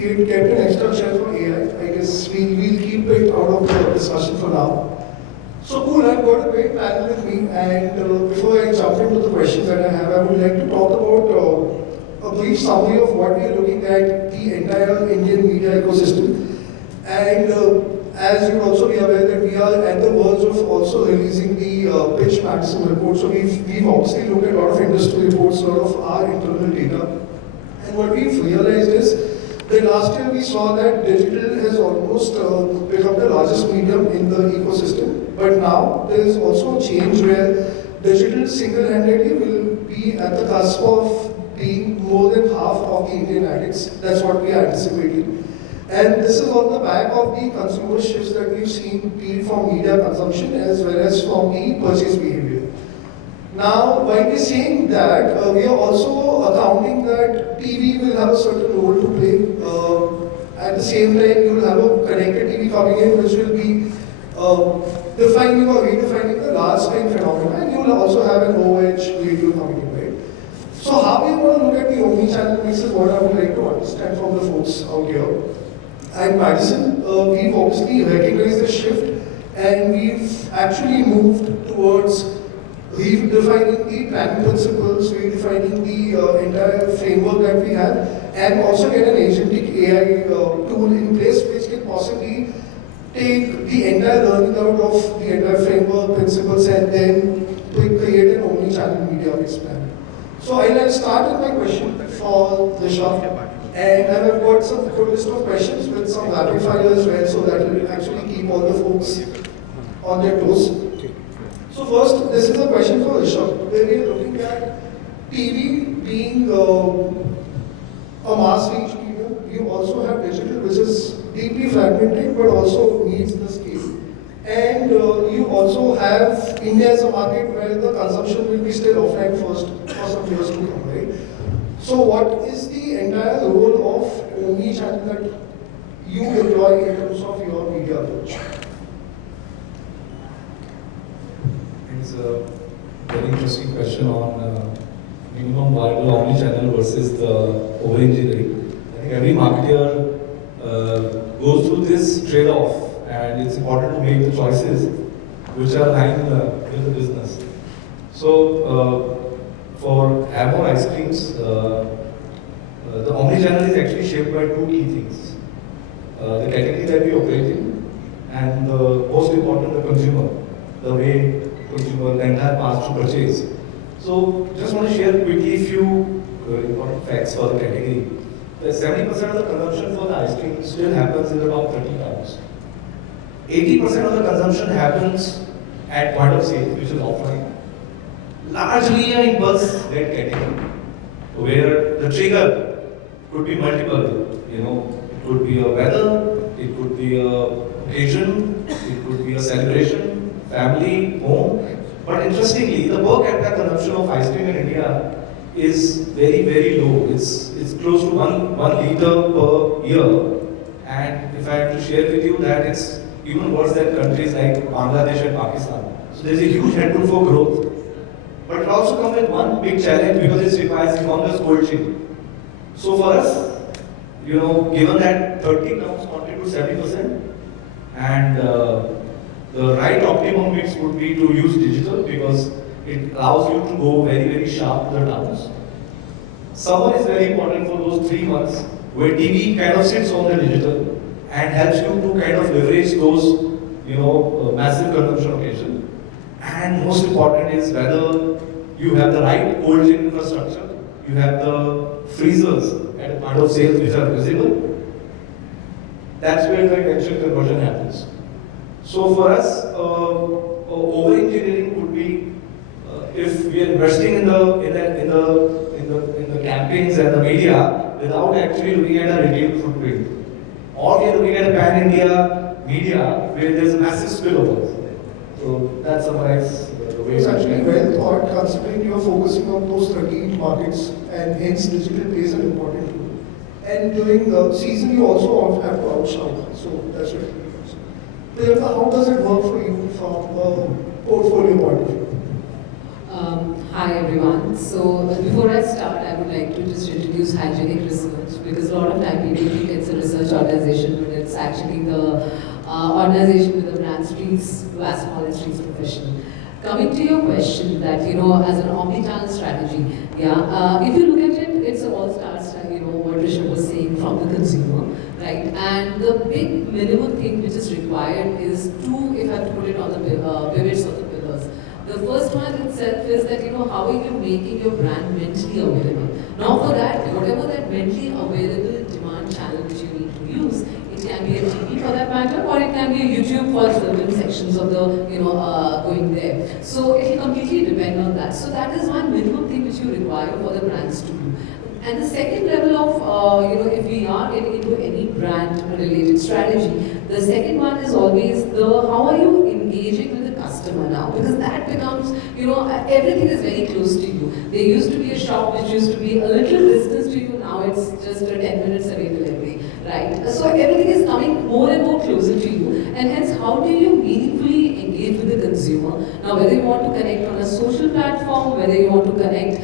we had kept an extra chair for AI. I guess we'll keep it out of the discussion for now. So cool, I've got a great panel with me, and before I jump into the questions that I have, I would like to talk about a brief summary of what we are looking at the entire Indian media ecosystem. And as you also be aware that we are at the verge of also releasing the Pitch Madison report. So we've obviously looked at a lot of industry reports, a lot of our internal data. And what we've realized is that last year we saw that digital has almost become the largest medium in the ecosystem. But now there is also a change where digital single-handedly will be at the cusp of being more than half of the Indian addicts. That's what we are anticipating. And this is on the back of the consumer shifts that we've seen, be it from media consumption as well as from the purchase behavior. Now, while we're saying that, we are also accounting that TV will have a certain role to play. At the same time, you will have a connected TV coming in, which will be defining or redefining the large screen phenomenon, and you will also have an OH radio coming in, right? So how we want to look at the omnichannel mix is what I would like to understand from the folks out here. At Madison, we've obviously recognized the shift, and we've actually moved towards redefining the planning principles, redefining the entire framework that we have, and also get an agentic AI tool in place which can possibly take the entire learning out of the entire framework, principles, and then create an omni-channel media mix plan. So I'll start with my question for Rishabh, and I've got some good list of questions with some rapid fire as well, so that will actually keep all the folks on their toes. So first, this is a question for Rishabh, where we are looking at TV being a mass reach medium. You also have digital, which is deeply fragmented, but also needs the scale. And you also have India as a market where the consumption will be still offline first for some years to come, right? So what is the entire role of omni-channel that you employ in terms of your media approach? It's a very interesting question on minimum viable omni-channel versus the over-engineering. I think every marketer goes through this trade-off, and it's important to make the choices which are aligned with the business. So, for Havmor ice creams, the omni-channel is actually shaped by two key things. The category that we operate in, and the most important, the consumer, the way consumer, the entire path to purchase. So, just want to share quickly a few important facts for the category. The 70% of the consumption for the ice cream still happens in the top 30 towns. 80% of the consumption happens at point of sale, which is offline. Largely an impulse-led category, where the trigger could be multiple. It could be a weather, it could be a occasion, it could be a celebration, family, home. But interestingly, the per capita consumption of ice cream in India is very, very low. It's close to 1 liter per year. And if I have to share with you that it's even worse than countries like Bangladesh and Pakistan. So there's a huge headroom for growth. But it also comes with one big challenge because it requires enormous cold chain. So for us, given that 30 towns contribute 70%, and the right optimum mix would be to use digital because it allows you to go very, very sharp to the towns. Summer is very important for those 3 months where TV kind of sits on the digital and helps you to kind of leverage those, massive consumption occasion. And most important is whether you have the right cold chain infrastructure, you have the freezers at a point of sale which are visible. That's where the actual conversion happens. So for us, over-engineering would be if we are investing in the campaigns and the media without actually looking at a retail footprint, or we are looking at a pan-India media where there is a massive spillover. So that summarizes the way it's actually well thought, considering you are focusing on those 13 markets, and hence digital plays an important role. And during the season, you also have to outshine. So that's what it is. Priyancka, how does it work for you from a portfolio point of view? Hi everyone. So before I start, I would like to just introduce hygienic research because a lot of time people think it's a which organization, but it's actually the organization with the brand streets, vast knowledge streets professional. Coming to your question that, as an omnichannel strategy, if you look at it, it's all starts, what Rishabh was saying, from the consumer, right? And the big minimum thing which is required is two, if I have to put it on the pivots or the pillars. The first one itself is that, how are you making your brand mentally available? Now for that, whatever that mentally available demand channel which you need to use, it can be a TV for that matter, or it can be a YouTube for certain sections of the, going there. So it will completely depend on that. So that is one minimum thing which you require for the brands to do. And the second level of, if we are getting into any brand-related strategy, the second one is always how are you engaging with the customer now? Because that becomes, everything is very close to you. There used to be a shop which used to be a little distance to you, now it's just a 10 minutes away delivery, right? So everything is coming more and more closer to you. And hence, how do you meaningfully engage with the consumer? Now, whether you want to connect on a social platform, whether you want to connect,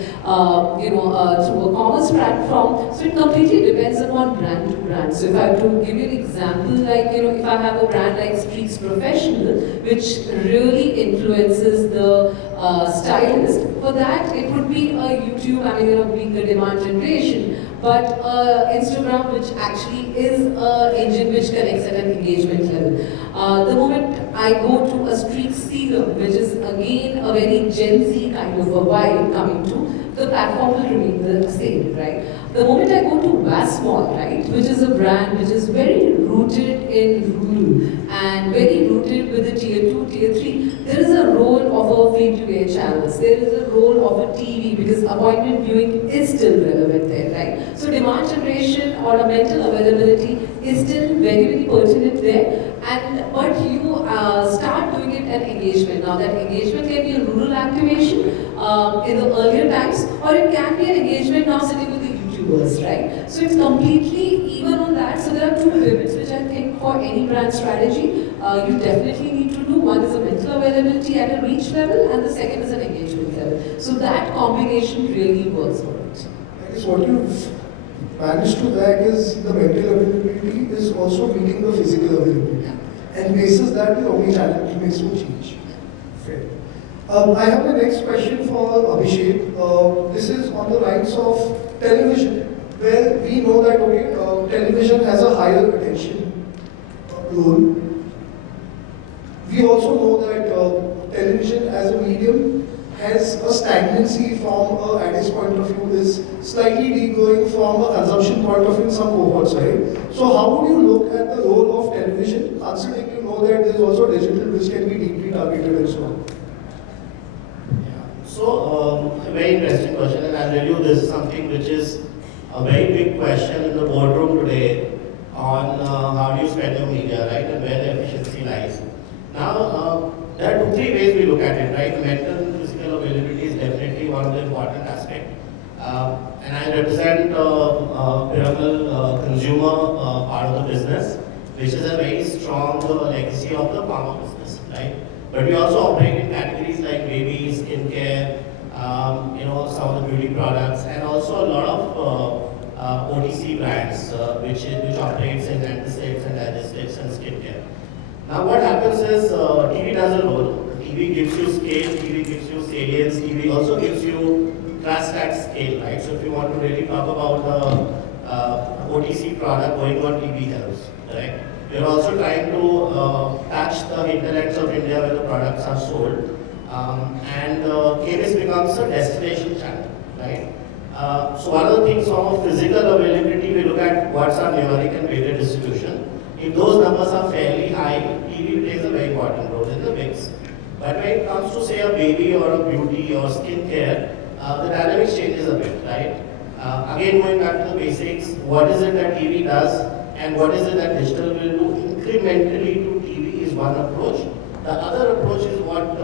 through a commerce platform, so it completely depends upon brand to brand. So if I have to give you an example, like, if I have a brand like Streets Professional, which really influences the stylist, for that it would be a YouTube, being the demand generation, but Instagram, which actually is an engine which connects at an engagement level. The moment I go to a street serum, which is again a very Gen Z kind of a vibe coming to, the platform will remain the same, right? The moment I go to Vasmol, right, which is a brand which is very rooted in rural and very rooted with the tier 2, tier 3, there is a role of a free-to-air channels. There is a role of a TV because appointment viewing is still relevant there, right? So demand generation or a mental availability is still very, very pertinent there. But you start doing it at engagement. Now that engagement can be a rural activation in the earlier times, or it can be an engagement now sitting with the YouTubers, right? So it's completely even on that. So there are two pivots which I think for any brand strategy you definitely need to do. One is a mental availability at a reach level, and the second is an engagement level. So that combination really works for it. I guess what you've managed to back is the mental availability is also meeting the physical availability. And basis that the omnichannel mix will change. Fair. I have the next question for Abhishek. This is on the lines of television, where we know that television has a higher attention role. We also know that television as a medium has a stagnancy from an addict point of view, is slightly degrowing from a consumption point of view in some cohorts, right? So how would you look at the role of television, considering you know that there is also digital which can be deeply targeted and so on? Yeah. So, a very interesting question, and I'll tell you this is something which is a very big question in the boardroom today on how do you spend your media, right, and where the efficiency lies. Now, there are 2-3 ways we look at it, right? Mental and physical availability is definitely one of the important aspects. And I represent Piramal consumer part of the business, which is a very strong legacy of the pharma business, right? But we also operate in categories like baby, skincare, some of the beauty products, and also a lot of OTC brands, which operates in antiseptics and digestives and skincare. Now what happens is TV does a role. TV gives you scale, TV gives you salience, TV also gives you trust at scale, right? So if you want to really talk about the OTC product, going on TV helps, right? You're also trying to touch the intellects of India where the products are sold. And KBS becomes a destination channel, right? So one of the things from physical availability, we look at what's our numeric and weighted distribution. If those numbers are fairly high, TV plays a very important role in the mix. But when it comes to say a baby or a beauty or skincare, the dynamics changes a bit, right? Again, going back to the basics, what is it that TV does and what is it that digital will do incrementally to TV is one approach. The other approach is what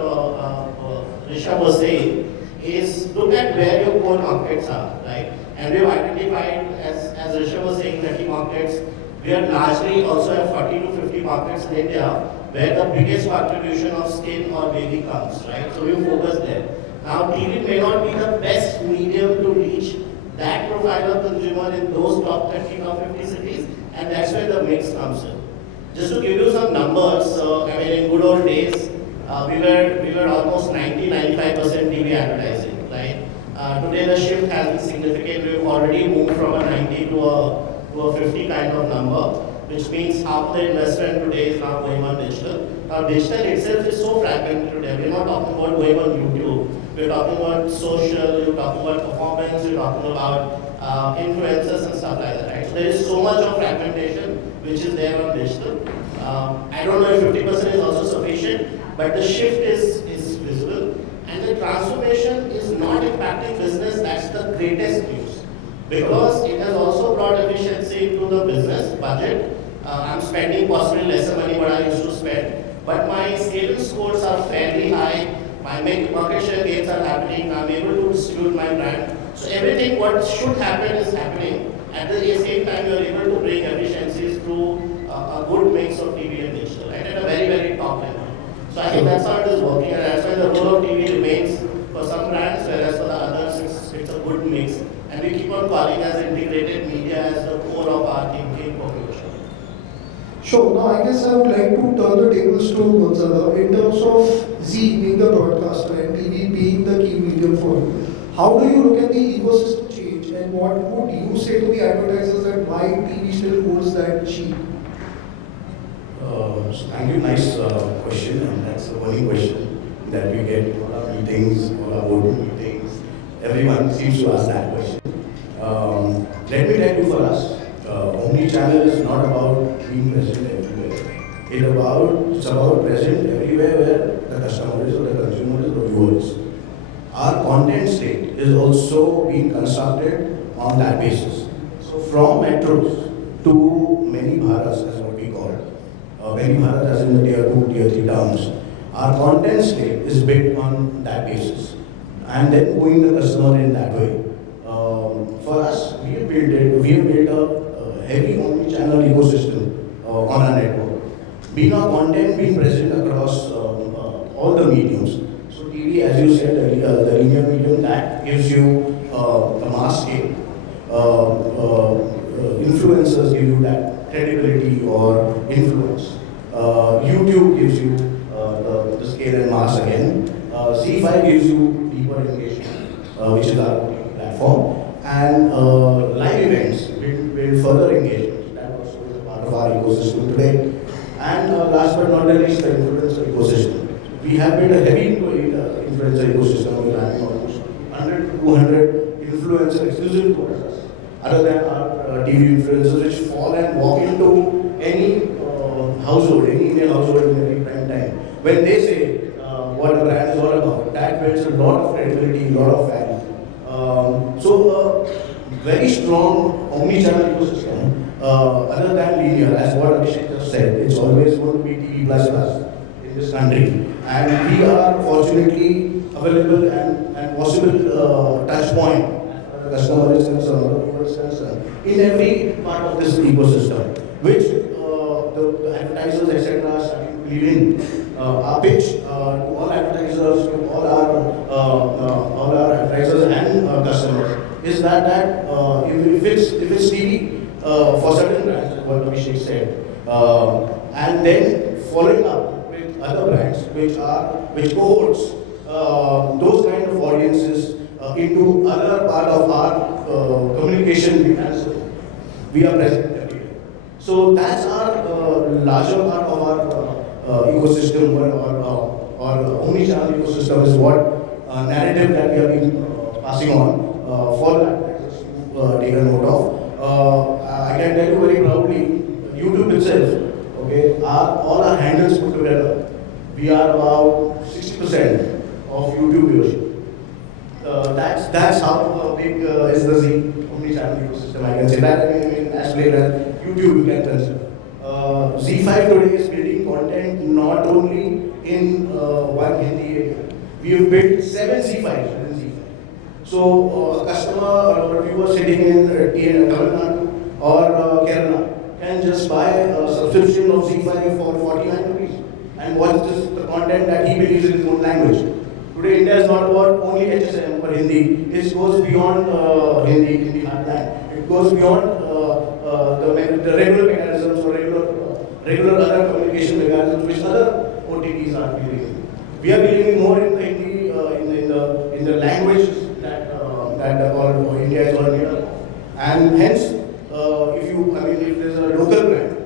Rishabh was saying, is look at where your core markets are, right? And we've identified, as Rishabh was saying, 30 markets. We are largely also have 40 to 50 markets in India where the biggest contribution of skin or baby comes, right? So we focus there. Now TV may not be the best medium to reach that profile of consumer in those top 30, top 50 cities, and that's where the mix comes in. Just to give you some numbers, I mean, in good old days, we were almost 90-95% TV advertising, right? Today the shift has been significant. We've already moved from a 90 to a 50 kind of number, which means half the investment today is now going on digital. Now digital itself is so fragmented today. We're not talking about going on YouTube. We're talking about social, we're talking about performance, we're talking about influencers and stuff like that, right? So there is so much of fragmentation which is there on digital. I don't know if 50% is also sufficient, but the shift is visible. And the transformation is not impacting business, that's the greatest news. Because it has also brought efficiency into the business budget. I'm spending possibly lesser money what I used to spend, but my sales scores are fairly high, my market share gains are happening, I'm able to distribute my brand. So everything what should happen is happening. At the same time, you are able to bring efficiencies through a good mix of TV and digital, right? At a very, very top level. So I think that's how it is working, and that's why the role of TV remains for some brands, whereas for the others it's a good mix. And we keep on calling as integrated media as the core of our thinking for future. Sure. Now, I guess I would like to turn the tables to Gunjarav in terms of Z being the broadcaster and TV being the key medium for you. How do you look at the ecosystem change, and what would you say to the advertisers that why TV still holds that cheap? So thank you, nice question, and that's a burning question that we get in all our meetings, all our board meetings. Everyone seems to ask that question. Let me tell you, for us, Omnichannel is not about being present everywhere. It's about present everywhere where the customer is, or the consumer is, or the viewer is. Our content state is also being constructed on that basis. So from metros to many bharas, as what we call it, many bharas as in the tier 2, tier 3 towns, our content state is built on that basis. And then going the customer in that way. For us, we have built a heavy omni-channel ecosystem on our network. Being our content being present across all the mediums. So TV, as you said, the linear medium, that gives you the mass scale. Influencers give you that credibility or influence. YouTube gives you the scale and mass again. Z5 gives you deeper engagement, which is our platform. And live events will further engagement. That also is a part of our ecosystem today. And last but not the least, the influencer ecosystem. We have built a heavy influencer ecosystem. We have almost 100 to 200 influencers exclusive to us, other than our TV influencers, which fall and walk into any household, any Indian household in every prime time. When they say what a brand is all about, that builds a lot of credibility, a lot of value. So very strong omni-channel ecosystem, other than linear, as what Abhishek just said, it's always going to be TV plus in this country. And we are fortunately available and possible touch point as the customer is concerned, or viewer is concerned, in every part of this ecosystem, which the advertisers, etc., are starting to believe in. Our pitch to all advertisers, to all our advertisers and customers is that if it's TV for certain brands, what Abhishek said, and then following up with other brands which cohorts those kind of audiences into other part of our communication, we are present everywhere. So that's our larger part of our ecosystem or omni-channel ecosystem is what narrative that we have been passing on for the advertisers to take a note of. I can tell you very proudly, YouTube itself, okay, all our handles put together, we are about 60% of YouTube viewership. That's how big is the Z omni-channel ecosystem. I can say that. I mean, as late as YouTube you can consider. Z5 today is building content not only in one Hindi area. We have built 7 Z5s in Z5. So a customer or a viewer sitting in Tamil Nadu or Kerala can just buy a subscription of Z5 for 49 rupees and watch the content that he believes in his own language. Today India is not about only HSM or Hindi. It goes beyond Hindi heartland. It goes beyond the regular mechanisms or regular which other OTTs are believing. We are believing more in the languages that all India is all made up. And hence, if there's a local brand,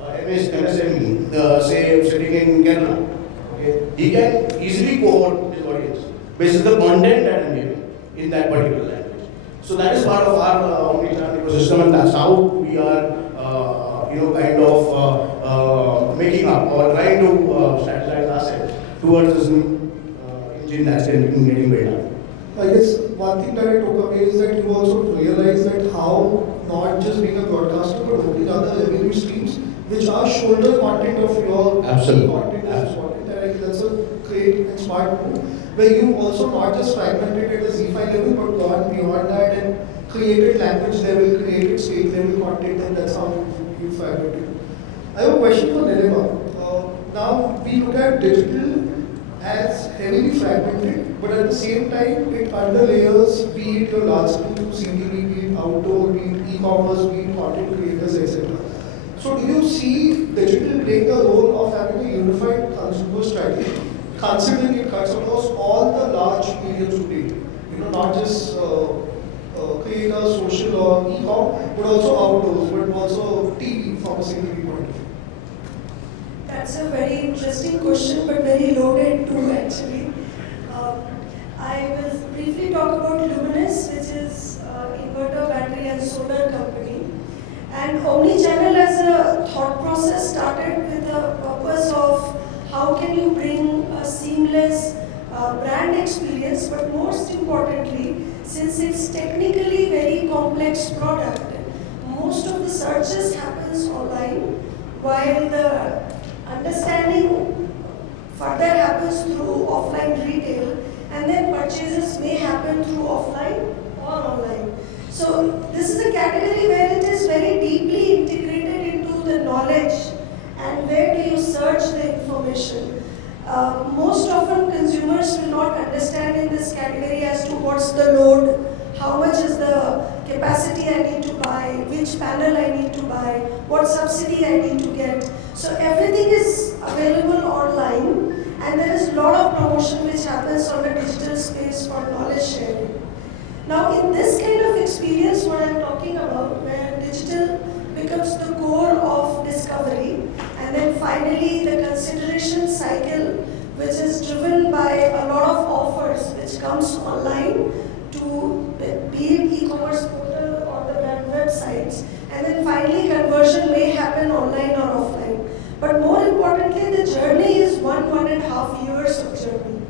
MSME, say sitting in Kerala, okay, he can easily cohort his audience based on the content that I'm giving in that particular language. So that is part of our omnichannel ecosystem, and that's how we are, making up or trying to strategize ourselves towards this new engine that's getting built up. I guess one thing that I took away is that you also realize that how not just being a broadcaster but opening other revenue streams which are shoulder content of your Absolutely. content is important, and I think that's a great and smart move where you also not just fragmented at a Z5 level but gone beyond that and created language level, created state level content, and that's how you fragmented. I have a question for Neelima. Now we look at digital as heavily fragmented, but at the same time it underlayers, be it your large scale CTV, be it outdoor, be it e-commerce, be it content creators, etc. So do you see digital playing a role of having a unified consumer strategy, considering it cuts across all the large mediums today? Not just creators, social or e-com, but also outdoors, but also TV from a single point of view. That's a very interesting question, but very loaded too, actually. I will briefly talk about Luminous, which is inverter, battery, and solar company. And Omnichannel as a thought process started with the purpose of how can you bring a seamless brand experience, but most importantly, since it's technically very complex product, most of the searches happens online, while the understanding further happens through offline retail, and then purchases may happen through offline or online. So this is a category where it is very deeply integrated into the knowledge and where do you search the information. Most often consumers will not understand in this category as to what's the load, how much is the capacity I need to buy, which panel I need to buy, what subsidy I need to get. So everything is available online, and there is a lot of promotion which happens on the digital space for knowledge sharing. Now in this kind of experience, what I'm talking about, where digital becomes the core of discovery, and then finally the consideration cycle, which is driven by a lot of offers which comes online to be it e-commerce portal or the brand websites, and then finally conversion may happen online or offline. But more importantly, the journey is 1.5 years of journey.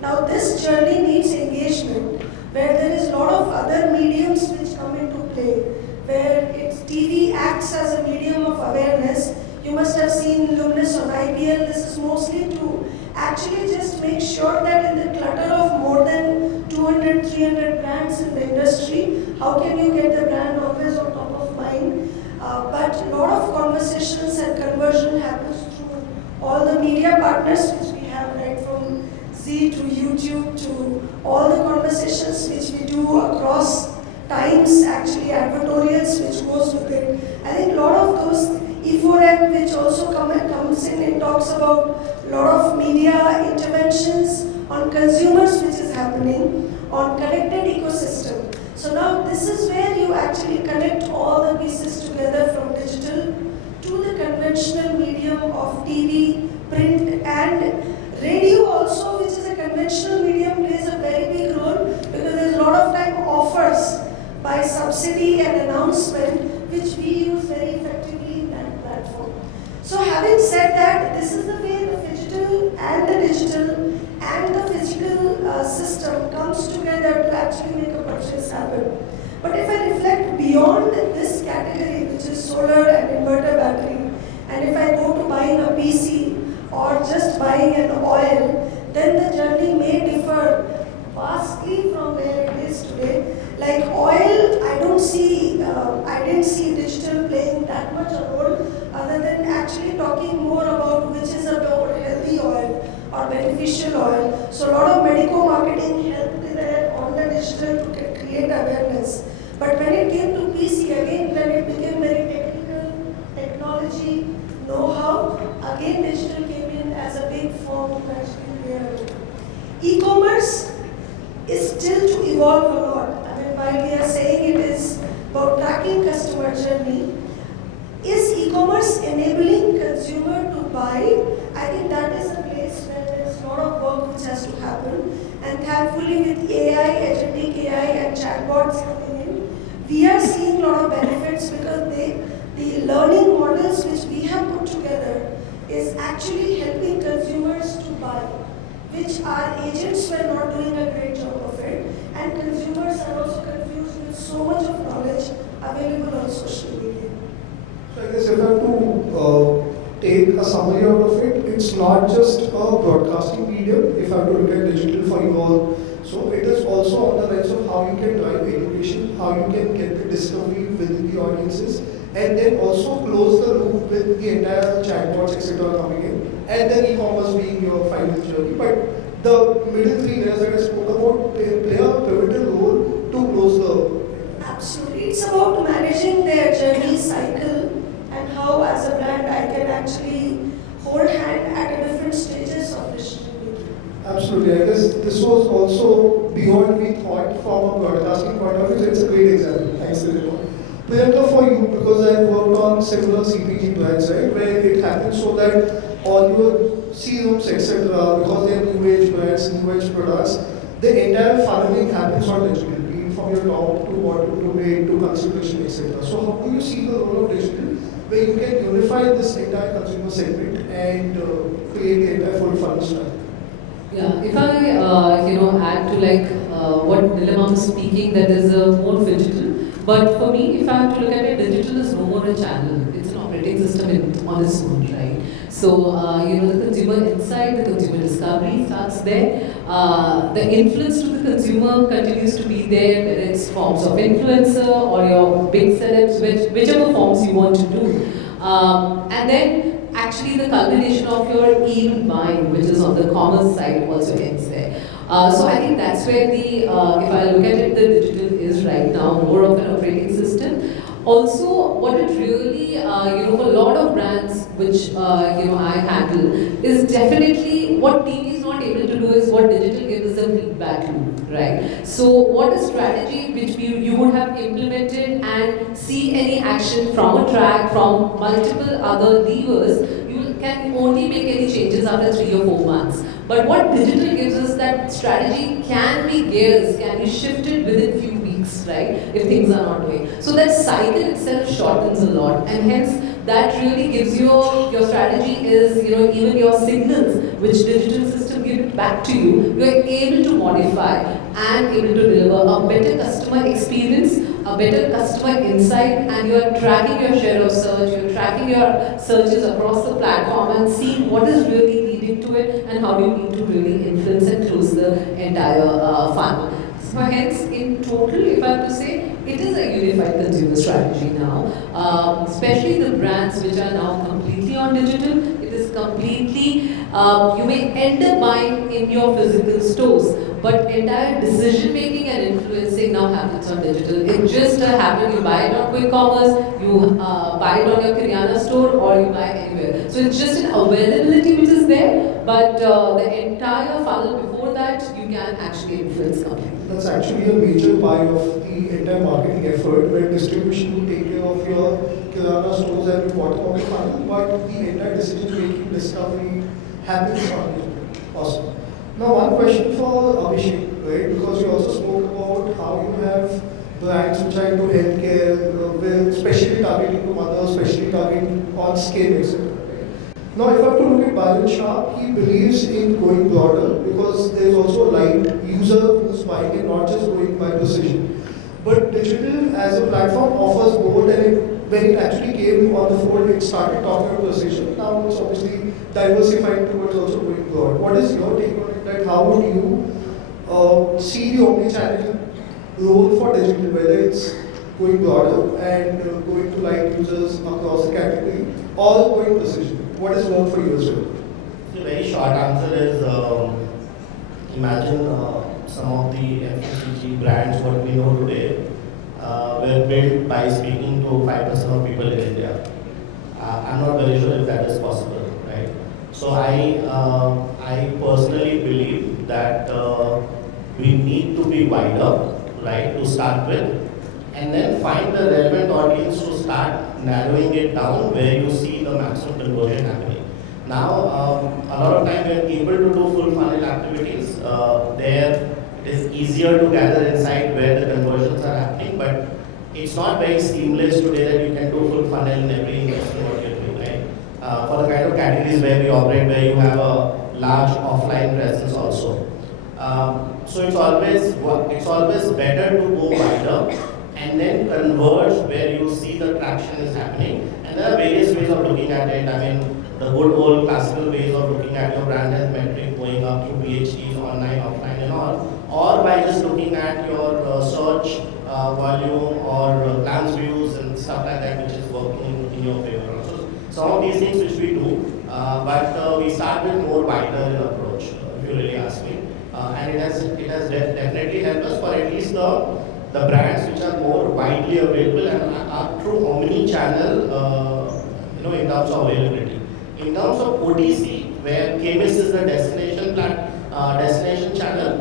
Now this journey needs engagement, where there is a lot of other mediums which come into play, where TV acts as a medium of awareness. You must have seen Luminous on IPL. This is mostly to actually just make sure that in the clutter of more than 200, 300 brands in the industry, how can you get the brand always on top of mind? But a lot of conversations and conversion happens through all the media partners which we have, right from Z to YouTube to all the conversations which we do across times, actually advertorials which goes with it. I think a lot of those E4M which also comes in and talks about a lot of media interventions on consumers which is happening on connected ecosystem. So now this is where you actually connect all the pieces together from digital to the conventional medium of TV, print and radio also, which is a conventional medium, plays a very big role because there's a lot of time offers by subsidy and announcement which we use very effectively in that platform. So having said that, this is the way the phygital and the digital and the physical system comes together to actually make a purchase happen. But if I reflect beyond this category, which is solar and inverter battery, and if I go to buying a PC or just buying an oil, then the journey may differ vastly from where it is today. Like oil, I didn't see digital playing that much a role, other than actually talking more about which is a more healthy oil or beneficial oil. So a lot of medical marketing helped there on the digital to create awareness. But when it came to PC, again, when it became very technical, technology, know-how, again digital came how to actually play a role. E-commerce is still to evolve a lot. I mean, while we are saying it is about tracking customer journey, is e-commerce enabling consumer to buy? I think that is a place where there is a lot of work which has to happen. And thankfully with AI, agentic AI and chatbots coming in, we are seeing a lot of benefits because the learning models which we have put together is actually helping consumers to buy, which our agents were not doing a great job of it. And consumers are also confused with so much of knowledge available on social media. So I guess if I have to take a summary out of it, it's not just a broadcasting medium, if I have to look at digital for you all. So it is also on the lines of how you can drive education, how you can get the discovery within the audiences, and then also close the loop with the entire chatbots, etc. coming in, and then e-commerce being your final journey. But the middle 3 layers that I spoke about play a pivotal role to close the. Absolutely. It's about managing their journey cycle and how as a brand I can actually hold hand at a different stages of decision making. Absolutely. I guess this was also beyond we thought from a broadcasting point of view. So it's a great example. Thanks, Neelima. Priyanka, for you, because I've worked on similar CPG brands, right, where it happens so that all your serums, etc., because they're new age brands, new age products, the entire funneling happens on digital, be it from your top to bottom to mid to consideration, etc. So how do you see the role of digital, where you can unify this entire consumer segment and create the entire full funnel style? Yeah, if I add to what Neelima was speaking, that is more digital. But for me, if I have to look at it, digital is no more a channel. It's an operating system on its own, right? So the consumer insight, the consumer discovery starts there. The influence to the consumer continues to be there, whether it's forms of influencer or your big celebs, whichever forms you want to do. And then actually the culmination of your e-buying, which is on the commerce side, also ends there. So I think that's where if I look at it, the digital is right now more of an operating system. Also, what it really, for a lot of brands which I handle, is definitely what TV is not able to do is what digital gives us a feedback loop, right? So, what is strategy which you would have implemented and see any action from a track, from multiple other levers, you can only make any changes after 3 or 4 months. But what digital gives us, that strategy can be gears, can be shifted within few weeks, right? If things are not doing. So that cycle itself shortens a lot, and hence that really gives your strategy is, even your signals, which digital system give it back to you, you are able to modify and able to deliver a better customer experience, a better customer insight, and you are tracking your share of search, you are tracking your searches across the platform and seeing what is really leading to it and how do you need to really influence and close the entire funnel. So hence, in total, if I have to say, it is a unified consumer strategy now, especially the brands which are now completely on digital. It is completely, you may end up buying in your physical stores, but entire decision making and influencing now happens on digital. It just happens, you buy it on quick commerce, you buy it on your Kirana store, or you buy anywhere. So it's just an availability which is there, but the entire funnel before that, you can actually influence completely. That's actually a major part of the entire marketing effort, where distribution will take care of your Kirana stores and your bottom of the funnel, but the entire decision making, discovery happens on digital. Awesome. Now, one question for Abhishek, right? Because you also spoke about how you have brands which are into healthcare, with especially targeting to mothers, especially targeting on scale, etc. Now, if I have to look at Shah, he believes in going broader because there is also a light user who's buying it, not just going by precision. But digital as a platform offers both, and when it actually came on the fold, it started talking about precision. Now it's obviously diversified towards also going broad. What is your take on it? That how would you see the omnichannel role for digital, whether it's going broader and going to light users across the category, or going precision? What is work for you as well? The very short answer is imagine some of the FMCG brands what we know today were built by speaking to 5% of people in India. I'm not very sure if that is possible, right? So I that we need to be wider, right, to start with, and then find the relevant audience to start narrowing it down where you see the maximum conversion happening. Now, a lot of time we are able to do full funnel activities. There it is easier to gather insight where the conversions are happening, but it's not very seamless today that you can do full funnel in every investment what you're doing, right? For the kind of categories where we operate, where you have a large offline presence also. So it's always better to go wider and then converge where you see the traction is happening. And there are various ways of looking at it. I mean, the good old classical ways of looking at your brand health metric, going up through PhDs, online, offline and all, or by just looking at your search volume or plans views and stuff like that, which is working in your favor also. Some of these things which we do, but we start with more wider approach, if you really ask me. And it has definitely helped us for at least the brands which are more widely available and are through omni-channel, in terms of availability. In terms of OTC, where chemist is the destination channel,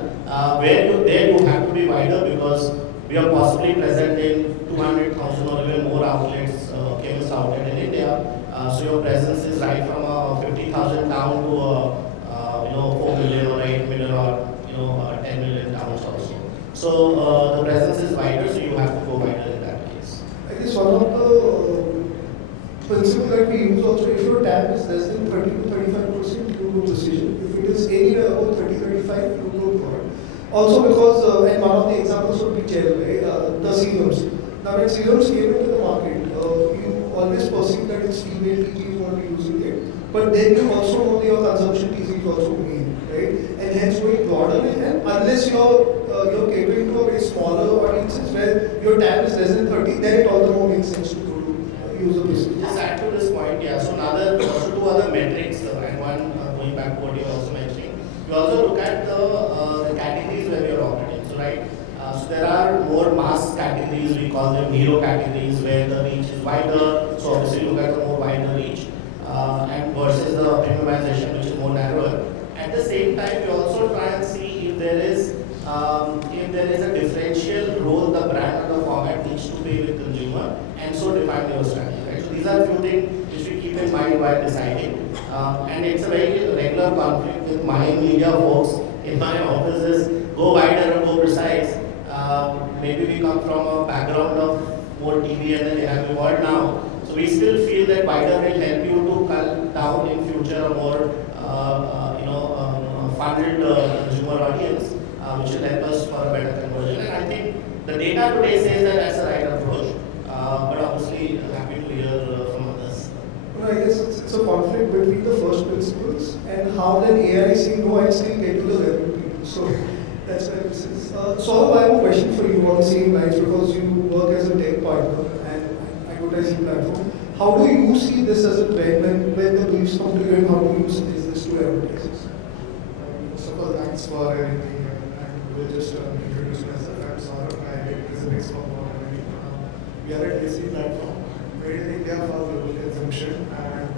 where you have to be wider because we are possibly present in 200,000 or even more outlets, chemist outlet in India. So your presence is right from 50,000 down to 4 million or 8 million or 10 million towns also. So the presence is wider, so you have to go wider in that case. I guess one of the principle that we use also, if your TAM is less than 30 to 35%, you do precision. If it is anywhere above 30-35, you do broad. Also because, and one of the examples would be gel, right? The serums. Now when serums came into the market, you always perceive that it's female TG who are using it. But then you also know that your consumption TG is also male, right? And hence going broader will help unless you're catering to a very smaller audiences where your TAM is less than 30, then it all the more makes sense to use a business. Just add to this point, yeah. So also two other metrics, and one going back to what you were also mentioning. We also look at the categories where we are operating. So right, so there are more mass categories. We call them hero categories where the reach is wider. So obviously look at the more wider reach, and versus the premiumization which is more narrower. At the same time, we also try and see if there is a differential role the brand or the format needs to play with consumer, and so define your strategy. Right? So these are few things which we keep in mind while deciding, and it's a very regular conflict with my media folks in my offices. Go wider or go precise. Maybe we come from a background of more TV and then they have evolved now. So we still feel that wider will help you to cut down in future a more funded consumer audience, which will help us for a better conversion. And I think the data today says that that's the right approach. But obviously, happy to hear from others. I guess it's a conflict between the first principles and how then AI is saying, no, I still get to the revenue people. So that's why this is. So I have a question for you on the same lines because you work as a tech partner and advertising platform. How do you see this as a trend when the briefs come to you and how do you suggest this to advertisers? First of all, thanks for everything. And we'll just introduce myself. I'm Saurabh. I PrsmX for Mobavenue. We are a DC platform made in India for global consumption, and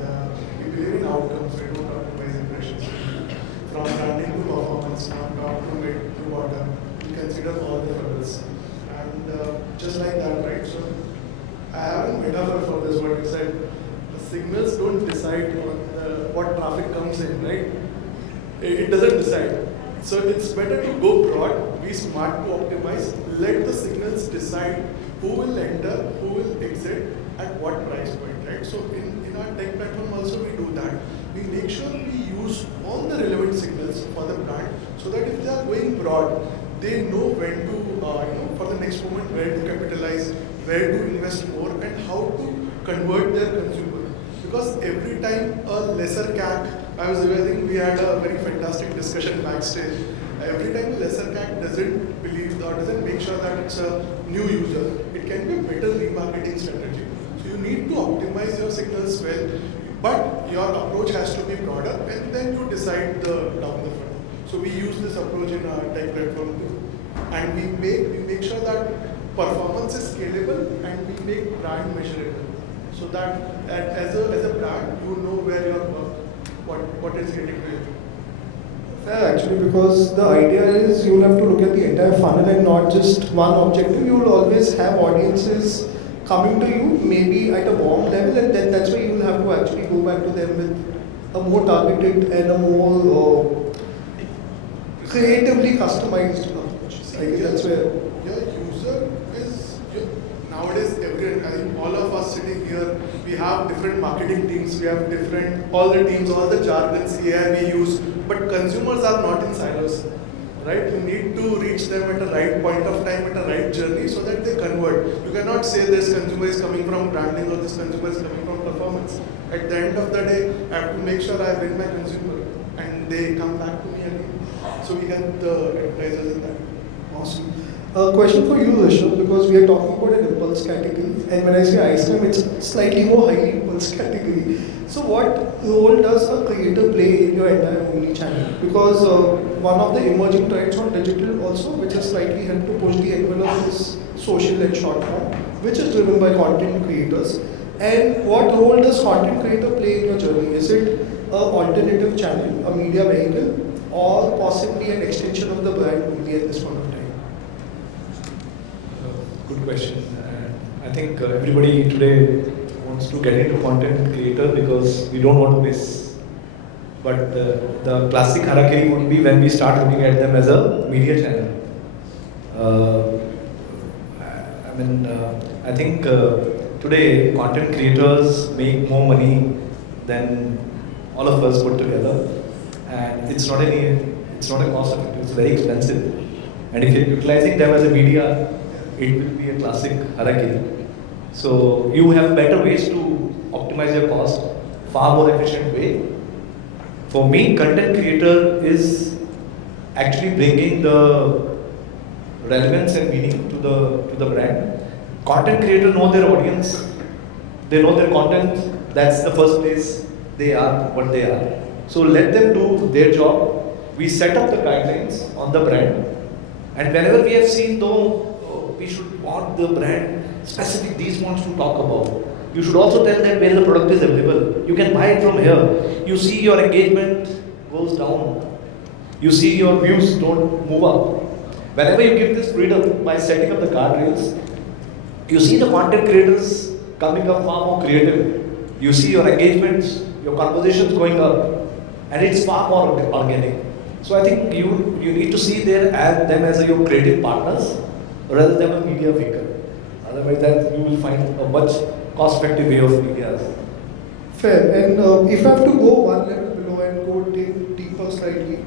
we believe in outcomes. We don't optimize impressions. From branding to performance, from top to mid to bottom, we consider all the levels. And just like that, right? So I have a metaphor for this. What you said, the signals don't decide on what traffic comes in, right? It doesn't decide. So it's better to go broad, be smart to optimize, let the signals decide who will enter, who will exit, at what price point, right? So in our tech platform also we do that. We make sure we use all the relevant signals for the brand so that if they are going broad, they know when to, for the next moment, where to capitalize, where to invest more, and how to convert their consumer. Because every time a lesser CAC, I think we had a very fantastic discussion backstage. Every time a lesser CAC doesn't believe or doesn't make sure that it's a new user, it can be a better remarketing strategy. So you need to optimize your signals well, but your approach has to be broader, and then you decide down the front. So we use this approach in our tech platform too, and we make sure that performance is scalable and we make brand measurable, so that as a brand you know where your work, what is getting to you. Fair actually, because the idea is you'll have to look at the entire funnel and not just one objective. You will always have audiences coming to you, maybe at a warm level, and then that's why you will have to actually go back to them with a more targeted and a more creatively customized approach. I guess that's where. Your user is nowadays everyone. I think all of us sitting here, we have different marketing teams. We have different all the teams, all the jargons AI we use. But consumers are not in silos, right? You need to reach them at the right point of time, at the right journey, so that they convert. You cannot say this consumer is coming from branding or this consumer is coming from performance. At the end of the day, I have to make sure I win my consumer and they come back to me again. So we get the advertisers in that. Awesome. A question for you, Rishabh, because we are talking about an impulse category, and when I say ice cream, it's slightly more highly impulse category. So, what role does a creator play in your entire omni-channel? Because one of the emerging trends on digital also, which has slightly helped to push the envelope, is social and short form, which is driven by content creators. And what role does content creator play in your journey? Is it an alternative channel, a media vehicle, or possibly an extension of the brand media at this point of time? Good question. I think everybody today wants to get into content creator because we don't want to miss. But the classic hierarchy would be when we start looking at them as a media channel. I think today content creators make more money than all of us put together, and it's not a cost effective. It's very expensive. And if you're utilizing them as a media, it will be a classic hierarchy. So you have better ways to optimize your cost, far more efficient way. For me, content creator is actually bringing the relevance and meaning to the brand. Content creator know their audience, they know their content. That's the first place they are what they are. So let them do their job. We set up the guidelines on the brand, and whenever we have seen though we should want the brand specific these wants to talk about. You should also tell them where the product is available. You can buy it from here. You see your engagement goes down. You see your views don't move up. Whenever you give this freedom by setting up the guardrails, you see the content creators coming up far more creative. You see your engagements, your conversations going up, and it's far more organic. So I think you need to see them as your creative partners rather than a media vehicle. Otherwise, that you will find a much cost-effective way of media. Fair. And if I have to go one level below and go deeper slightly,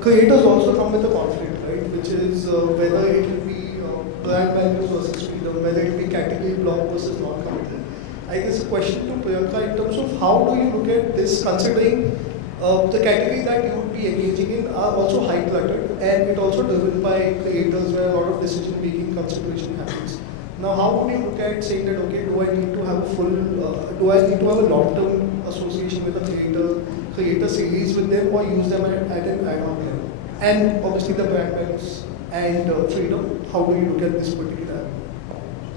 creators also come with a conflict, right? Which is whether it will be brand values versus freedom, whether it will be category block versus non-committal. I guess a question to Priyancka in terms of how do you look at this, considering the category that you would be engaging in are also high cluttered, and it also driven by creators where a lot of decision making consideration happens. Now, how would you look at saying that, okay, do I need to have a long-term association with a create a series with them, or use them at an add-on level? And obviously the brand values and freedom, how do you look at this particular?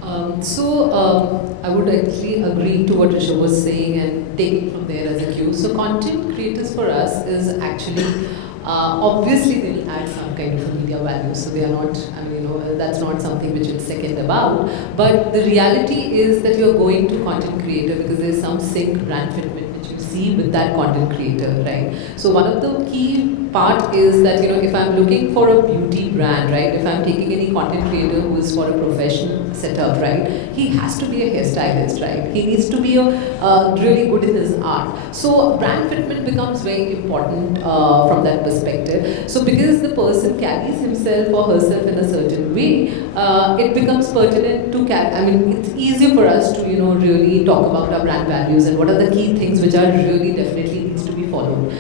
I would actually agree to what Rishabh was saying and take it from there as a cue. So content creators for us is actually, obviously they'll add some kind of a media value. So they are not, that's not something which it's second about. But the reality is that you're going to content creator because there's some sync brand fitment which you see with that content creator, right? So one of the key part is that, if I'm looking for a beauty brand, right? If I'm taking any content creator who is for a professional setup, right? He has to be a hairstylist, right? He needs to be really good in his art. So brand fitment becomes very important from that perspective. So because the person carries himself or herself in a certain way, it becomes pertinent to it's easier for us to, really talk about our brand values and what are the key things which are really definitely needs to be followed.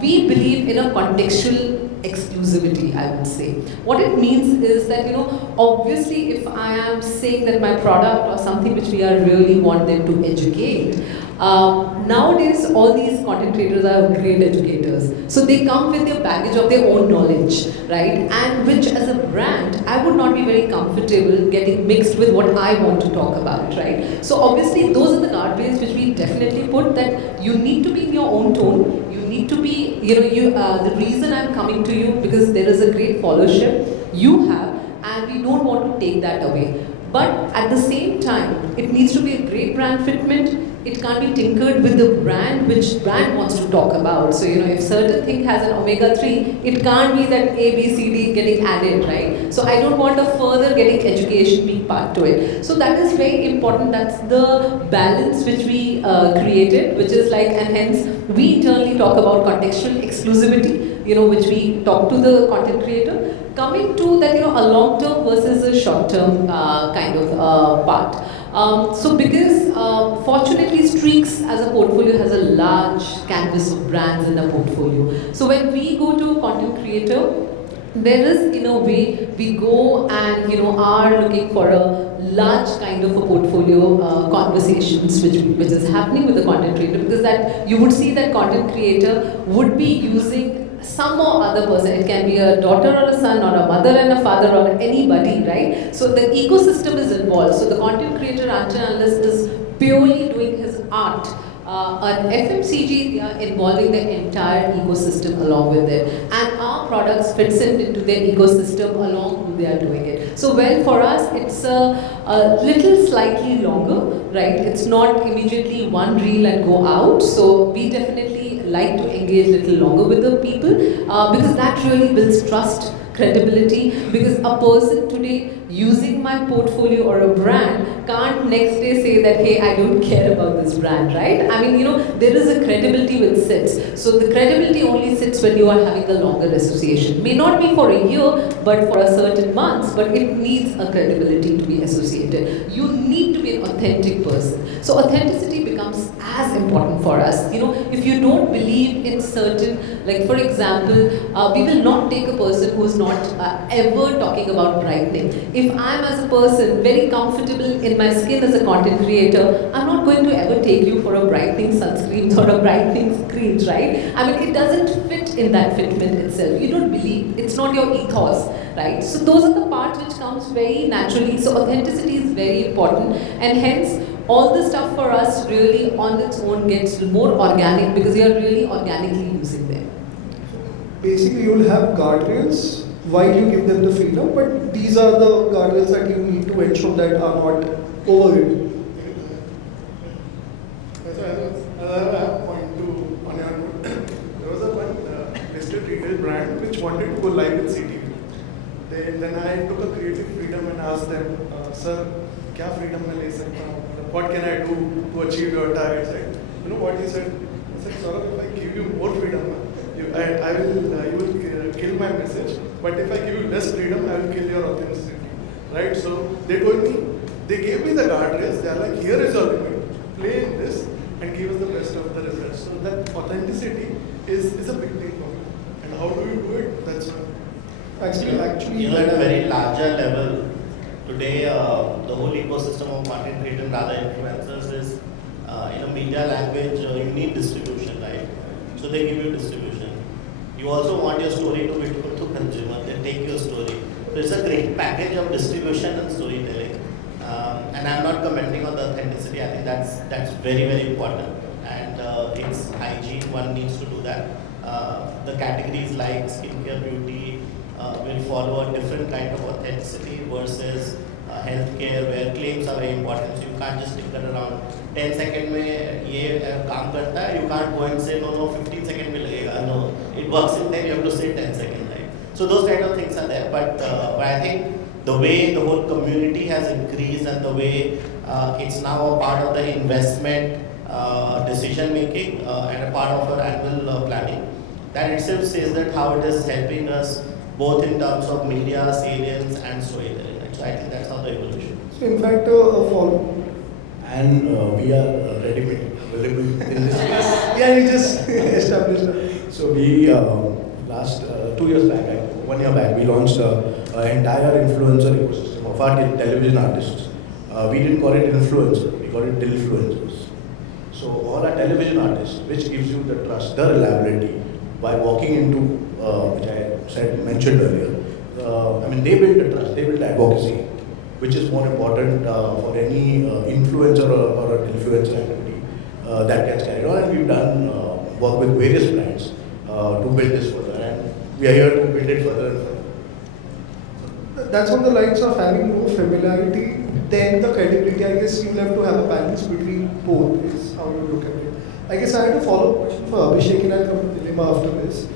We believe in a contextual exclusivity, I would say. What it means is that, obviously if I am saying that my product or something which we are really want them to educate, nowadays all these content creators are great educators. So they come with their baggage of their own knowledge, right? And which as a brand, I would not be very comfortable getting mixed with what I want to talk about, right? So obviously those are the guardrails which we definitely put, that you need to be in your own tone, you need to be, the reason I'm coming to you because there is a great followership you have, and we don't want to take that away. But at the same time, it needs to be a great brand fitment. It can't be tinkered with the brand which brand wants to talk about. So, if certain thing has an omega-3, it can't be that A, B, C, D getting added, right? So I don't want a further getting education being part to it. So that is very important. That's the balance which we created, which is like, and hence we internally talk about contextual exclusivity, which we talk to the content creator. Coming to that, a long-term versus a short-term kind of part. So because fortunately Streaks as a portfolio has a large canvas of brands in the portfolio. So when we go to a content creator, there is in a way we go and are looking for a large kind of a portfolio conversations which is happening with the content creator, because that you would see that content creator would be using some or other person. It can be a daughter or a son or a mother and a father or anybody, right? So the ecosystem is involved. So the content creator until unless is purely doing his art. An FMCG, they are involving the entire ecosystem along with it, and our products fits into their ecosystem along with they are doing it. So well, for us it's a little slightly longer, right? It's not immediately one reel and go out. So we definitely like to engage a little longer with the people because that really builds trust, credibility, because a person today using my portfolio or a brand can't next day say that, hey, I don't care about this brand, right? I mean, there is a credibility which sits. So the credibility only sits when you are having a longer association. May not be for a year, but for a certain months, but it needs a credibility to be associated. You need to be an authentic person. So authenticity becomes as important for us. If you don't believe in certain, like for example, we will not take a person who is not ever talking about brightening. If I'm as a person very comfortable in my skin as a content creator, I'm not going to ever take you for a brightening sunscreen or a brightening creams, right? I mean, it doesn't fit in that fitment itself. You don't believe, it's not your ethos, right? So those are the parts which comes very naturally. So authenticity is very important, and hence all the stuff for us really on its own gets more organic because you're really organically using them. Basically, you'll have guardrails while you give them the freedom, but these are the guardrails that you need to ensure that are not overridden. I have a point on your note. There was a one listed retail brand which wanted to go live with CTV. Then I took a creative freedom and asked them, sir, क्या freedom मैं ले सकता हूँ? What can I do to achieve your targets? Right? You know what he said? He said, Saurabh, if I give you more freedom, you will kill my message. But if I give you less freedom, I will kill your authenticity. Right? So they told me, they gave me the guardrails. They are like, here is your limit. Play in this and give us the best of the results. So that authenticity is a big thing for me. And how do you do it? That's one. Actually, at a very larger level, today the whole ecosystem of content creators and other influencers is, in a media language, you need distribution, right? So they give you distribution. You also want your story to be good to consumer. They take your story. So it's a great package of distribution and storytelling. And I'm not commenting on the authenticity. I think that's very, very important. And it's hygiene. One needs to do that. The categories like skincare, beauty will follow a different kind of authenticity versus healthcare, where claims are very important. So you can't just stick it around 10 seconds में ये काम करता है. You can't go and say no 15 seconds में लगेगा. No, it works in 10. You have to say 10 seconds, right? So those kind of things are there. But I think the way the whole community has increased and the way it's now a part of the investment decision making and a part of our annual planning, that itself says that how it is helping us both in terms of media, salience and storytelling. So I think that's how the evolution. So in fact, a follow. And we are ready-made, available in this space. Yeah, you just established that. So we, last 2 years back, 1 year back, we launched an entire influencer ecosystem of our television artists. We didn't call it influencer, we call it influencers. So all our television artists, which gives you the trust, the reliability, by walking into, which I mentioned earlier, they build the trust, they build advocacy, which is more important for any influencer or an influencer activity that gets carried on. And we've done work with various brands to build this further, and we are here to build it further and further. That's on the lines of having more familiarity than the credibility. I guess you have to have a balance between both, is how you look at it. I guess I had a follow-up question for Abhishek, and I'll come to Neelima after this.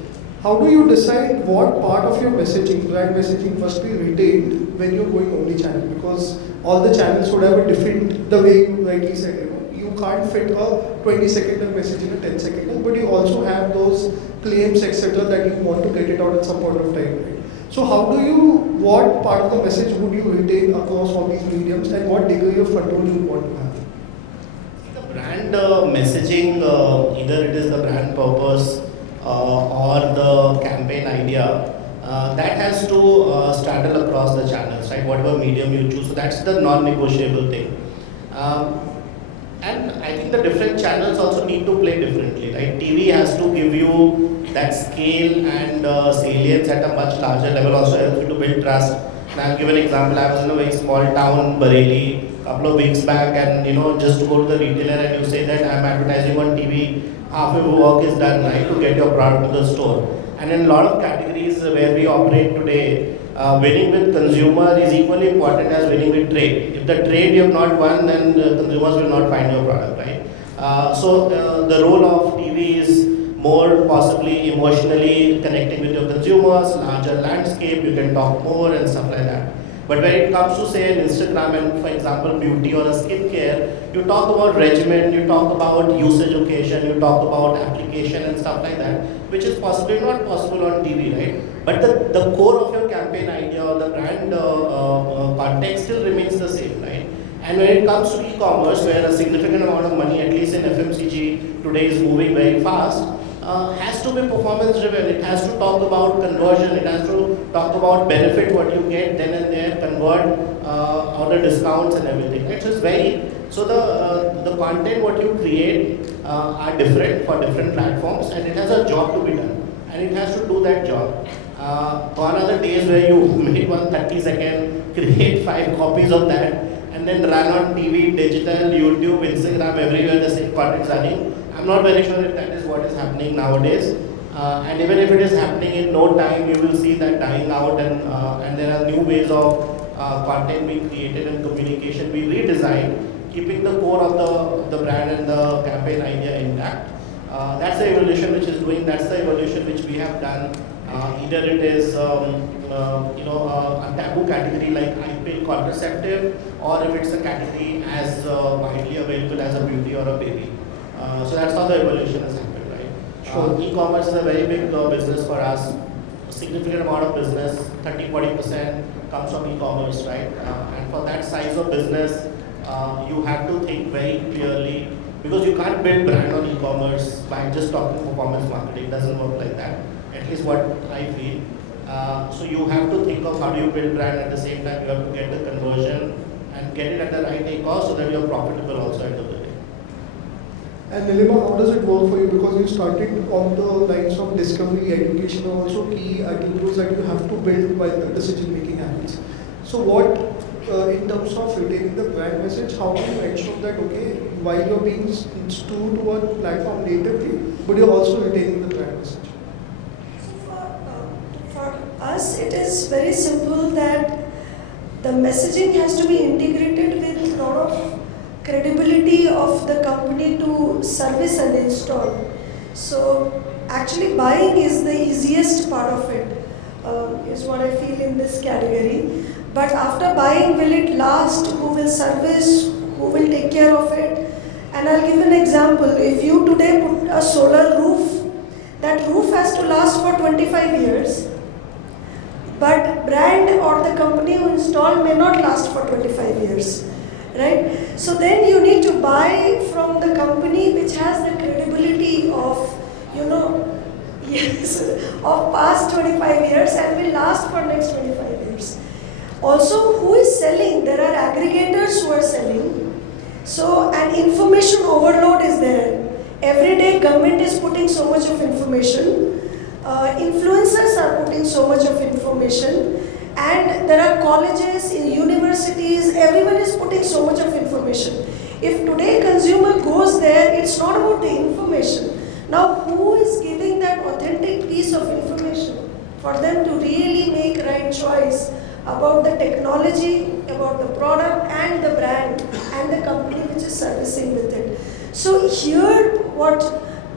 How do you decide what part of your messaging, brand messaging, must be retained when you're going omni-channel? Because all the channels would have a different, the way you rightly said, you can't fit a 20-second message in a 10-second, but you also have those claims, etc., that you want to get it out at some point of time, right? So how do you, what part of the message would you retain across all these mediums, and what degree of control you want to have? The brand messaging, either it is the brand purpose or the campaign idea, that has to straddle across the channels, right? Whatever medium you choose. So that's the non-negotiable thing. And I think the different channels also need to play differently, right? TV has to give you that scale and salience at a much larger level, also helps you to build trust. And I'll give an example. I was in a very small town, Bareilly, a couple of weeks back, and just to go to the retailer and you say that I'm advertising on TV, half of your work is done, right, to get your product to the store. And in a lot of categories where we operate today, winning with consumer is equally important as winning with trade. If the trade you have not won, then the consumers will not find your product, right? So the role of TV is more possibly emotionally connecting with your consumers, larger landscape, you can talk more and stuff like that. But when it comes to say an Instagram and for example beauty or a skincare, you talk about regimen, you talk about usage occasion, you talk about application and stuff like that, which is possibly not possible on TV, right? But the core of your campaign idea or the brand context still remains the same, right? And when it comes to e-commerce, where a significant amount of money, at least in FMCG today, is moving very fast, has to be performance driven. It has to talk about conversion. It has to talk about benefit, what you get then and there, convert, order discounts and everything. Right? So it's very, so the content what you create are different for different platforms, and it has a job to be done, and it has to do that job. Gone are the days where you make 1 30-second, create 5 copies of that, and then run on TV, digital, YouTube, Instagram, everywhere the same content is running. I'm not very sure if that is what is happening nowadays. And even if it is happening in no time, you will see that dying out, and there are new ways of content being created and communication being redesigned, keeping the core of the brand and the campaign idea intact. That's the evolution which is doing, that's the evolution which we have done. Either it is a taboo category like HRIPL contraceptive, or if it's a category as widely available as a beauty or a baby. So that's how the evolution has happened, right? Sure. E-commerce is a very big business for us. A significant amount of business, 30-40% comes from e-commerce, right? And for that size of business, you have to think very clearly, because you can't build brand on e-commerce by just talking performance marketing. It doesn't work like that. At least what I feel. So you have to think of how do you build brand at the same time. You have to get the conversion and get it at the right cost so that you're profitable also at the end of the day. And Neelima, how does it work for you? Because you started on the lines of discovery, education, and also key attributes that you have to build while the decision making happens. So what, in terms of retaining the brand message, how do you ensure that, okay, while you're being true to a platform natively, but you're also retaining the brand message? For us, it is very simple that the messaging has to be integrated with a lot of credibility of the company to service and install. So actually buying is the easiest part of it, is what I feel in this category. But after buying, will it last? Who will service? Who will take care of it? And I'll give an example. If you today put a solar roof, that roof has to last for 25 years. But brand or the company who installed may not last for 25 years, right? So then you need to buy from the company which has the credibility of, yes, of past 25 years and will last for next 25 years. Also, who is selling? There are aggregators who are selling. So an information overload is there. Every day government is putting so much of information. Influencers are putting so much of information, and there are colleges, in universities, everyone is putting so much of information. If today consumer goes there, it's not about the information, Now, who is giving that authentic piece of information for them to really make right choice about the technology, about the product and the brand and the company which is servicing with it. So here what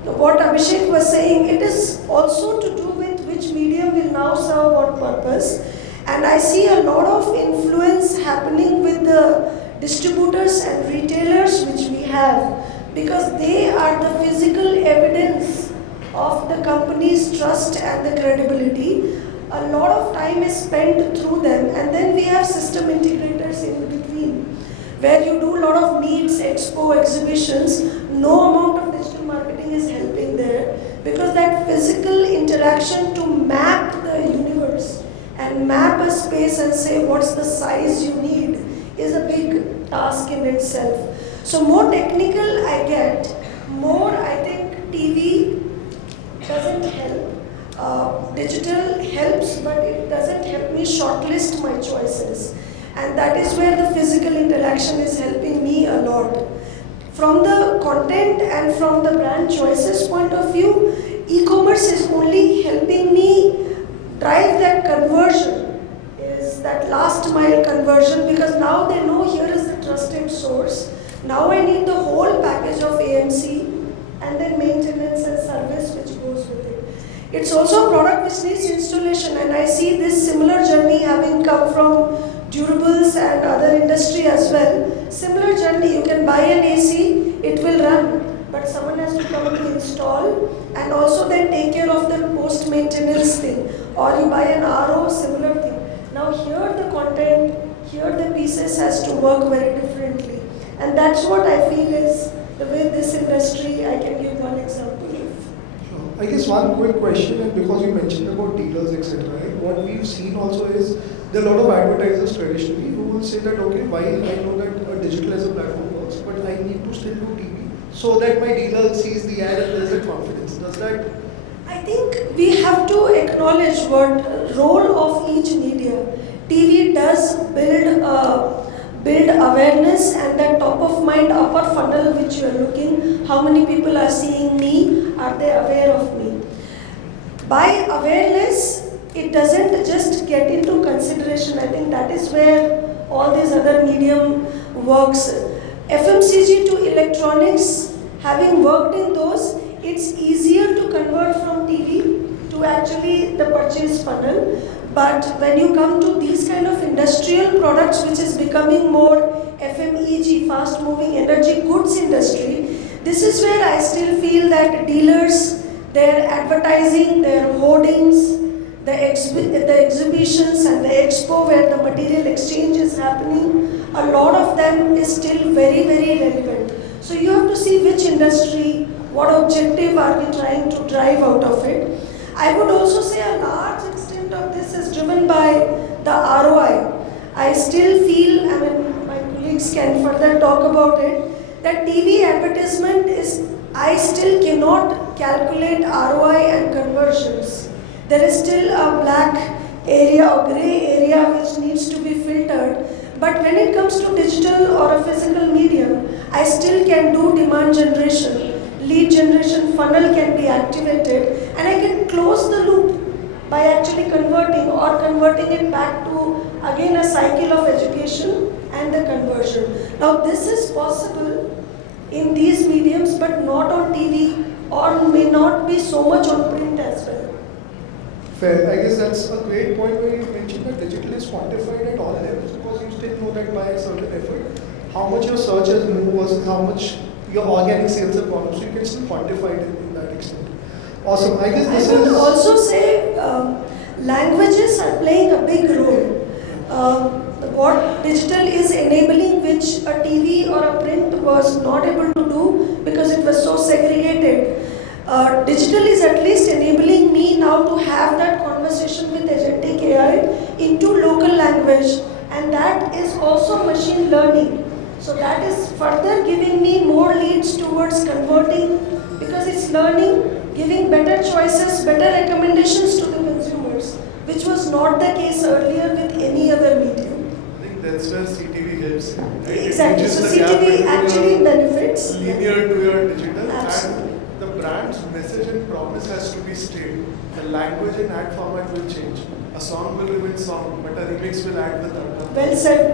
Abhishek was saying, it is also to do with which medium will now serve what purpose. And I see a lot of influence happening with the distributors and retailers which we have, because they are the physical evidence of the company's trust and the credibility. A lot of time is spent through them, and then we have system integrators in between, where you do a lot of meets, expo, exhibitions. No amount of digital marketing is helping there, because that physical interaction to map the universe and map a space and say what's the size you need is a big task in itself. So more technical I get, more I think TV doesn't help. Digital helps, but it doesn't help me shortlist my choices. And that is where the physical interaction is helping me a lot. From the content and from the brand choices point of view, e-commerce is only helping me drive that conversion, is that last mile conversion, because now they know here is the trusted source. Now I need the whole package of AMC and then maintenance and service which goes with it. It's also a product which needs installation, and I see this similar journey having come from durables and other industry as well. Similar journey, you can buy an AC, it will run, but someone has to come to install and also then take care of the post-maintenance thing. Or you buy an RO, similar thing. Now here the content, here the pieces has to work very differently. And that's what I feel is the way this industry, I can give one example. I guess one quick question, and because you mentioned about dealers, etc., right? What we've seen also is there are a lot of advertisers traditionally who will say that, okay, while I know that digital as a platform works, but I need to still do TV so that my dealer sees the ad and there's a confidence. Does that? I think we have to acknowledge what role of each media. TV does build awareness and that top of mind upper funnel which you are looking, how many people are seeing me, are they aware of me? By awareness, it doesn't just get into consideration. I think that is where all these other medium works. FMCG to electronics, having worked in those, it's easier to convert from TV to actually the purchase funnel. But when you come to these kind of industrial products, which is becoming more FMEG, fast moving energy goods industry, this is where I still feel that dealers, their advertising, their hoardings, the exhibitions and the expo where the material exchange is happening, a lot of them is still very, very relevant. So you have to see which industry, what objective are we trying to drive out of it. I would also say a large extent of this is driven by the ROI. I still feel, I mean, my colleagues can further talk about it, that TV advertisement is, I still cannot calculate ROI and conversions. There is still a black area or grey area which needs to be filtered. But when it comes to digital or a physical medium, I still can do demand generation. Lead generation funnel can be activated, and I can close the loop by actually converting it back to again a cycle of education and the conversion. Now this is possible in these mediums but not on TV or may not be so much on print as well. Fair. I guess that's a great point where you mentioned that digital is quantified at all levels, because you still know that by a certain effort, how much your search has moved versus how much your organic sales have gone up, so you can still quantify it in that extent. Awesome. I guess this I would also say languages are playing a big role. What digital is enabling, which a TV or a print was not able to do because it was so segregated. Digital is at least enabling me now to have that conversation with agentic AI into local language, and that is also machine learning. So that is further giving me more leads towards converting, because it's learning, giving better choices, better recommendations to the consumers, which was not the case earlier with any other medium. I think that's where CTV helps. Right? Exactly. So CTV actually benefits. Linear to your digital Absolutely. and the brand's message and promise has to be stayed. The language and ad format will change. A song will remain song, but a remix will add the third. Well said.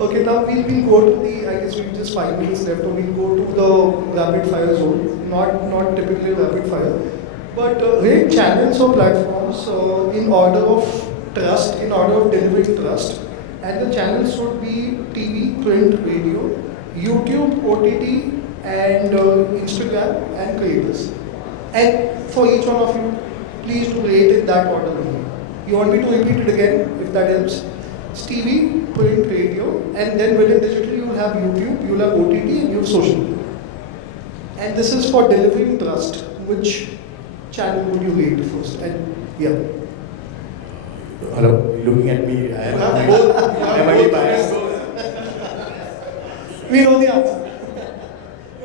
Okay, now we'll go to the, I guess we have just 5 minutes left, so we'll go to the rapid fire zone. Not typically rapid fire, but rate channels or platforms in order of trust, in order of delivering trust. And the channels would be TV, print, radio, YouTube, OTT, and Instagram and creators. And for each one of you, please do rate it that order only. You want me to repeat it again, if that helps? It's TV, print, radio, and then within digital you will have YouTube, you will have OTT, and you have social. And this is for delivering trust. Which channel would you rate first? And yeah. Hello, looking at me, I You have both. am I biased? We know the answer.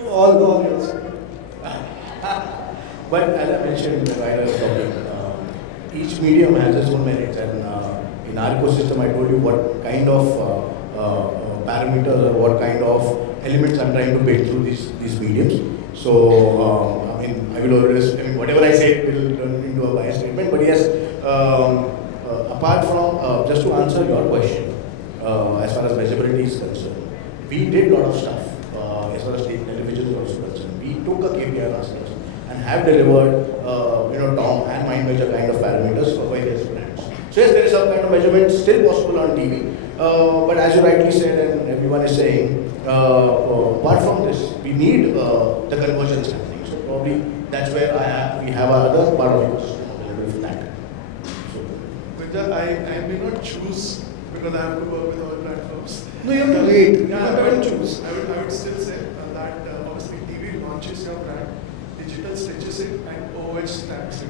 All yours. But as I mentioned while I was talking, each medium has its own merits, and in our ecosystem, I told you what kind of parameters or what kind of elements I'm trying to build through these mediums. So, I will always, whatever I say will turn into a biased statement. But yes, apart from, just to answer your question, as far as visibility is concerned, we did a lot of stuff as far as state television is also concerned. We took a KPI ourselves and have delivered, Tom and Mind Measure kind of parameters for various brands. So yes, there is some kind of measurement still possible on TV, but as you rightly said and everyone is saying, apart from this, we need the conversions happening. So probably that's where we have our other part of yours. Gunjar, I may not choose because I have to work with all platforms. No, you have to rate. You Yeah, have to choose. I would still say that obviously TV launches your brand, digital stretches it, and OH stamps it.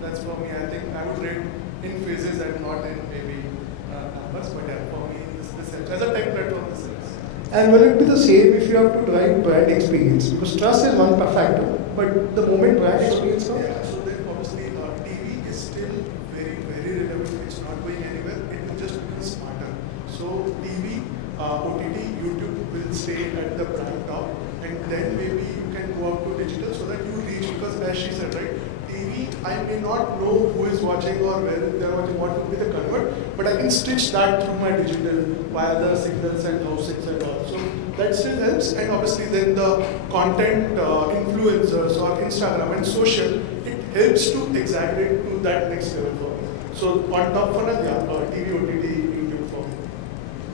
That's for me. I think I would rate in phases and not in maybe numbers, but yeah, for me, this helps. As a tech platform, this helps. And will it be the same if you have to drive brand experience? Because trust is one factor, but the moment brand experience comes. Yeah, so then obviously TV is still very, very relevant. It's not going anywhere. It will just become smarter. So TV, OTT, YouTube will stay at the brand top, and then maybe you can go out to digital so that you reach. Because as she said, right, TV, I may not know who is watching or where they are watching, what would be the convert, but I can stitch that through my digital via the signals and housings and all. So that still helps, and obviously then the content influencers or Instagram and social, it helps to exaggerate to that next level for me. So on top funnel, yeah, TV, OTT, YouTube for me.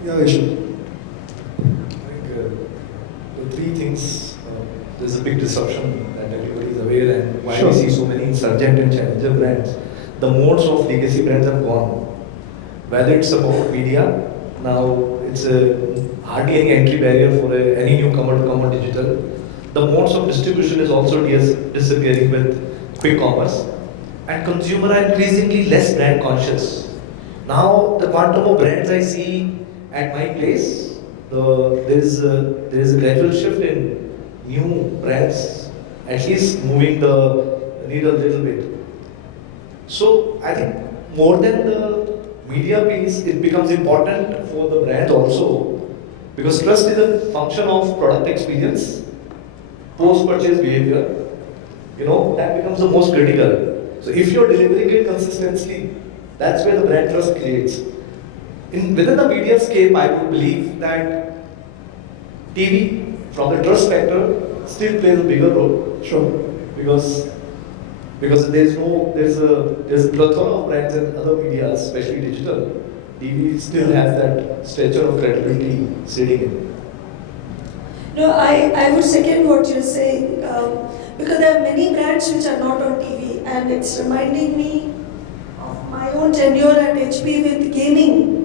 Yeah, Rishabh. I think the three things, there's a big disruption that everybody is aware, and why we see so many insurgent and challenger brands. The modes of legacy brands have gone. Whether it's about media, now it's hardly any entry barrier for any newcomer to come on digital. The modes of distribution is also disappearing with quick commerce, and consumers are increasingly less brand conscious. Now the quantum of brands I see at my place, there is a gradual shift in new brands, at least moving the needle a little bit. So I think more than the media piece, it becomes important for the brand also, because trust is a function of product experience, post-purchase behavior. That becomes the most critical. So if you're delivering it consistently, that's where the brand trust creates. Within the media scape, I would believe that TV, from the trust factor, still plays a bigger role. Sure. Because there's a plethora of brands in other media, especially digital. TV still has that stature of credibility sitting in. No, I would second what you're saying, because there are many brands which are not on TV, and it's reminding me of my own tenure at HP with gaming.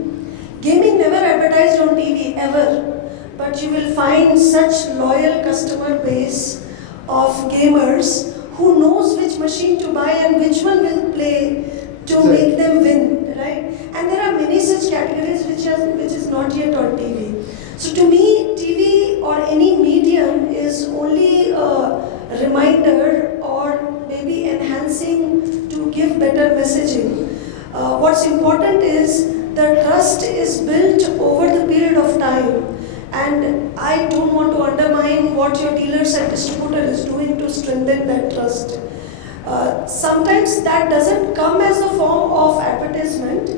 Gaming never advertised on TV ever, but you will find such loyal customer base of gamers who knows which machine to buy and which one will play to make them win, right? And there are many such categories which is not yet on TV. So to me, TV or any medium is only a reminder or maybe enhancing to give better messaging. What's important is the trust is built over the period of time. And I don't want to undermine what your dealers and distributor is doing to strengthen that trust. Sometimes that doesn't come as a form of advertisement,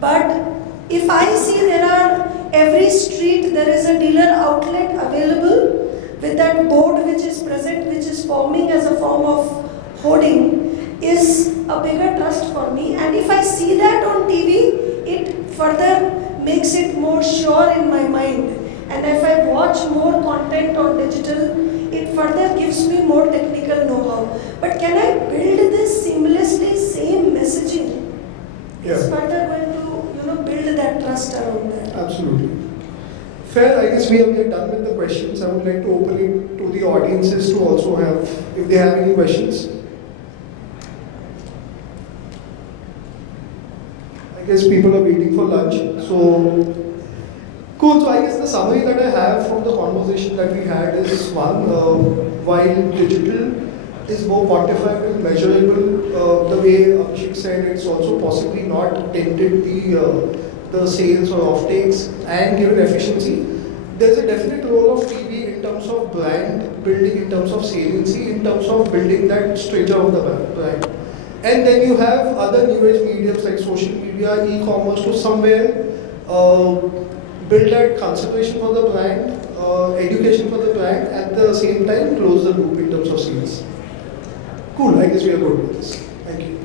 but if I see there are every street there is a dealer outlet available with that board which is present, which is forming as a form of hoarding, is a bigger trust for me. And if I see that on TV, it further makes it more sure in my mind. And if I watch more content on digital, it further gives me more technical know-how. But can I build this seamlessly, same messaging? It's further going to build that trust around that. Absolutely. Fair, I guess we are done with the questions. I would like to open it to the audiences to also have, if they have any questions. I guess people are waiting for lunch. So, cool. So I guess the summary that I have from the conversation that we had is one, while digital is more quantifiable, measurable, the way Abhishek said, it's also possibly not dented the sales or offtakes and given efficiency. There's a definite role of TV in terms of brand building, in terms of saliency, in terms of building that stature of the brand. And then you have other new age mediums like social media, e-commerce to somewhere build that consideration for the brand, education for the brand, at the same time close the loop in terms of sales. Cool, I guess we are good with this. Thank you.